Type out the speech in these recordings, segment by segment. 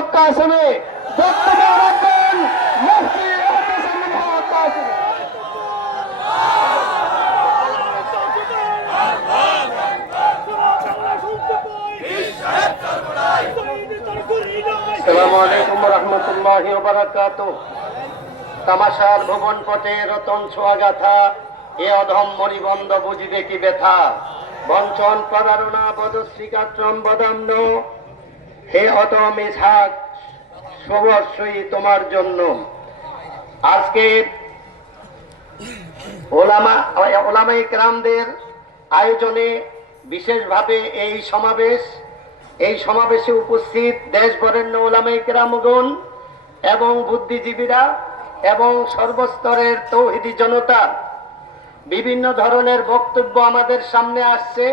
মক্কা আসনে বক্তব্য রাখবেন মুফতি হোসেন মক্কা আসনে। আসসালামু আলাইকুম ওয়া রাহমাতুল্লাহি ওয়া বারাকাতুহু। তামাশার ভুবন পটে রতন ছোঁয়া গাথা, এ অধম মণিবন্ধ বুঝিবে কি ব্যথা। বঞ্চন প্রতারণা বদশ্রীকাত্রম বদাম্ন, হে অধম ইসহাক সবস্বই তোমার জন্য। আজকে ওলামায়ে কেরামদের আয়োজনে বিশেষভাবে এই সমাবেশে উপস্থিত দেশ বরেণ্য ওলামায়ে কেরামগণ এবং বুদ্ধিজীবীরা এবং সর্বস্তরের তৌহিদি জনতা, বিভিন্ন ধরনের বক্তব্য আমাদের সামনে আসছে।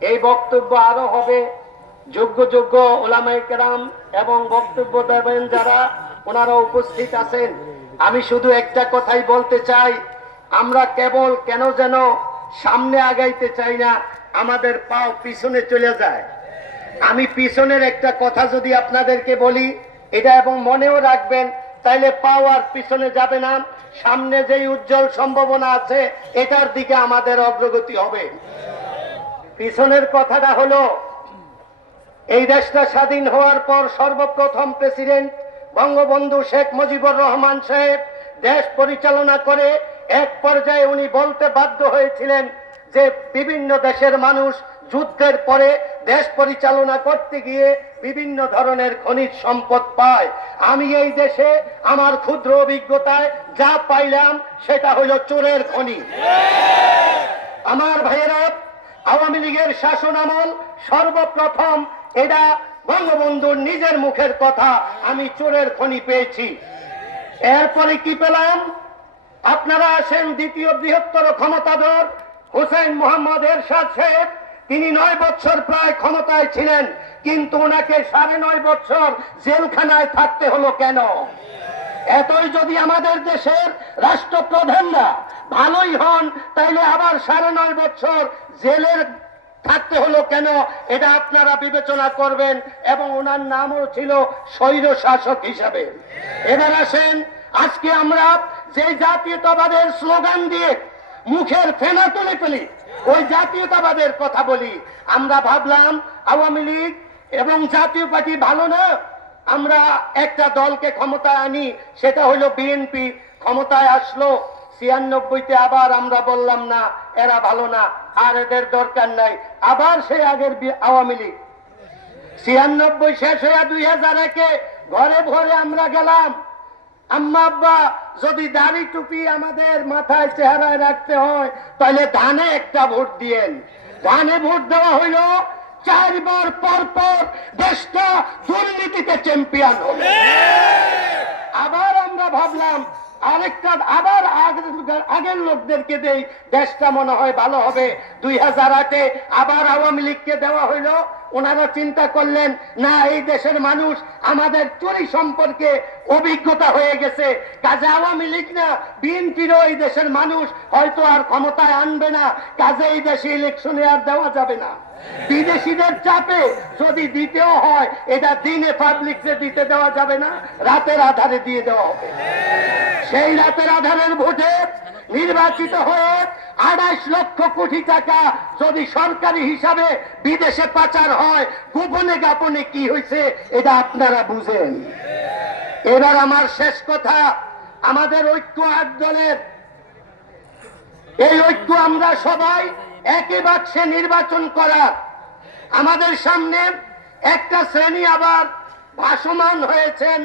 এই বক্তব্য আরো হবে। যোগ্য যোগ্য ওলামায়ে কেরাম এবং বক্তব্য দেবেন যারা, ওনারা উপস্থিত আছেন। আমি শুধু একটা কথাই বলতে চাই, আমরা কেবল কেন যেন সামনে আগাইতে চাই না, আমাদের পাও পিছনে চলে যায়। আমি পিছনের একটা কথা যদি আপনাদেরকে বলি এটা এবং মনেও রাখবেন, তাইলে পাও আর পিছনে যাবে না, সামনে যেই উজ্জ্বল সম্ভাবনা আছে এটার দিকে আমাদের অগ্রগতি হবে। পিছনের কথাটা হলো, এই দেশটা স্বাধীন হওয়ার পর সর্বপ্রথম প্রেসিডেন্ট বঙ্গবন্ধু শেখ মুজিবুর রহমান সাহেব দেশ পরিচালনা করে এক পর্যায়ে উনি বলতে বাধ্য হয়েছিলেন যে বিভিন্ন দেশের মানুষ যুদ্ধের পরে দেশ পরিচালনা করতে গিয়ে বিভিন্ন ধরনের খনিজ সম্পদ পায়। আমি এই দেশে আমার ক্ষুদ্র অভিজ্ঞতায় যা পাইলাম সেটা হলো চোরের খনি। আমার ভাইয়েরা, আওয়ামী লীগের শাসন আমল সর্বপ্রথম এটা বঙ্গবন্ধুর নিজের মুখের কথা, আমি চোরের খনি পেয়েছি। এরপরে কি পেলাম? আপনারা আসেন দ্বিতীয় বৃহত্তর ক্ষমতাধর হুসেইন মোহাম্মদ এরশাদ সাহেব, তিনি 9 বছর প্রায় ক্ষমতায় ছিলেন, কিন্তু ওনাকে 9.5 বছর জেলখানায় থাকতে হলো কেন? এতই যদি আমাদের দেশের রাষ্ট্রপ্রধানরা ভালোই হন, তাইলে আবার 9.5 বছর জেলের থাকতে হলো কেন? এটা আপনারা বিবেচনা করবেন। এবং ওনার নামও ছিল স্বৈর শাসক হিসাবে। এবার আসেন, আজকে আমরা যে জাতীয়তাবাদের স্লোগান দিয়ে মুখের ফেনা তুলে ফেলি, ওই জাতীয়তাবাদের কথা বলি। আমরা ভাবলাম আওয়ামী লীগ এবং জাতীয় পার্টি ভালো না, আমরা একটা দলকে ক্ষমতায় আনি, সেটা হলো বিএনপি। ক্ষমতায় আসলো 96-তে, আবার আমরা বললাম না এরা ভালো না, আর এদের দরকার নাই, আবার সেই আগের আওয়ামী লীগ। 96 শেষ হয়ে 2001-এ ঘরে ঘরে আমরা গেলাম। আম্মা আব্বা, যদি দাড়ি টুপি আমাদের মাথায় চেহারায় রাখতে হয় তাহলে ধানে একটা ভোট দিয়েন। ধানে ভোট দেওয়া হইল, 4 বার পর পর দেশটা দুর্নীতিতে চ্যাম্পিয়ন হবে। আবার আমরা ভাবলাম আবার আগের লোকদেরকে দেই, দেশটা মনে হয় ভালো হবে। 2008-এ আবার আওয়ামী লীগকে দেওয়া হইল। ওনারা চিন্তা করলেন না, এই দেশের মানুষ আমাদের চুরি সম্পর্কে অভিজ্ঞতা হয়ে গেছে, কাজে আওয়ামী লীগ না বিএনপিরও এই দেশের মানুষ হয়তো আর ক্ষমতায় আনবে না, কাজে এই দেশে ইলেকশনে আর দেওয়া যাবে না। বিদেশিদের চাপে যদি দিতেও হয়, এটা দিনে পাবলিককে দিতে দেওয়া যাবে না, রাতের আধারে দিয়ে দেওয়া হবে। সেই রাতের আধারের ভোটে নির্বাচিত হয়ে 28 লক্ষ কোটি টাকা যদি সরকারি হিসাবে বিদেশে পাচার হয়, গোপনে গোপনে কি হয়েছে এটা আপনারা বুঝেন। এবার আমার শেষ কথা, আমাদের ঐক্য 8 দলের, এই ঐক্য আমরা সবাই একই বাক্সে নির্বাচন করার। আমাদের সামনে একটা শ্রেণী আবার ভাসমান হয়েছেন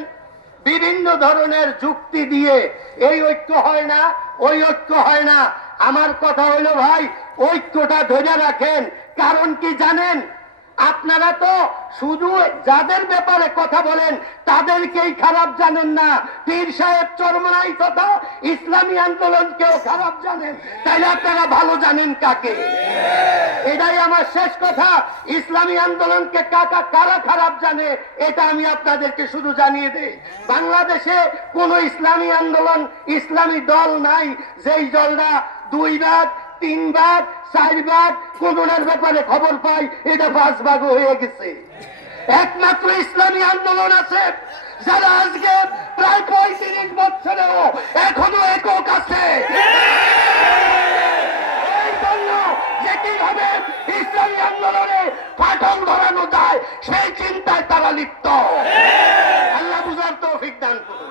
বিভিন্ন ধরনের যুক্তি দিয়ে, এই ঐক্য হয় না, ওই ঐক্য হয় না। আমার কথা হইল, ভাই ঐক্যটা ধরে রাখেন। কারণ কি জানেন? আপনারা তো শুধু যাদের ব্যাপারে কথা বলেন তাদেরকেই খারাপ জানেন না, পীর সাহেব চরমনাই তথা ইসলামী আন্দোলনকেও খারাপ জানেন, তাইলে আপনারা ভালো জানেন কাকে? এটাই আমার শেষ কথা। ইসলামী আন্দোলনকে কারা খারাপ জানে এটা আমি আপনাদেরকে শুধু জানিয়ে দেই। বাংলাদেশে কোন ইসলামী আন্দোলন, ইসলামী দল নাই যেই দলরা 2 ভাগ 3 ভাগ 4 ভাগ কোনোটার ব্যাপারে খবর পাই এটা 5 ভাগ হয়ে গেছে। একমাত্র ইসলামী আন্দোলন আন্দোলন আছে, যারা আজকে প্রায় 35 বছরেও এখনো একক আছে। এই জন্য যে কিভাবে ইসলামী আন্দোলনে ফাটল ধরানো যায় সেই চিন্তায় তারা লিপ্ত। আল্লাহ বুঝার তৌফিক দান করুন।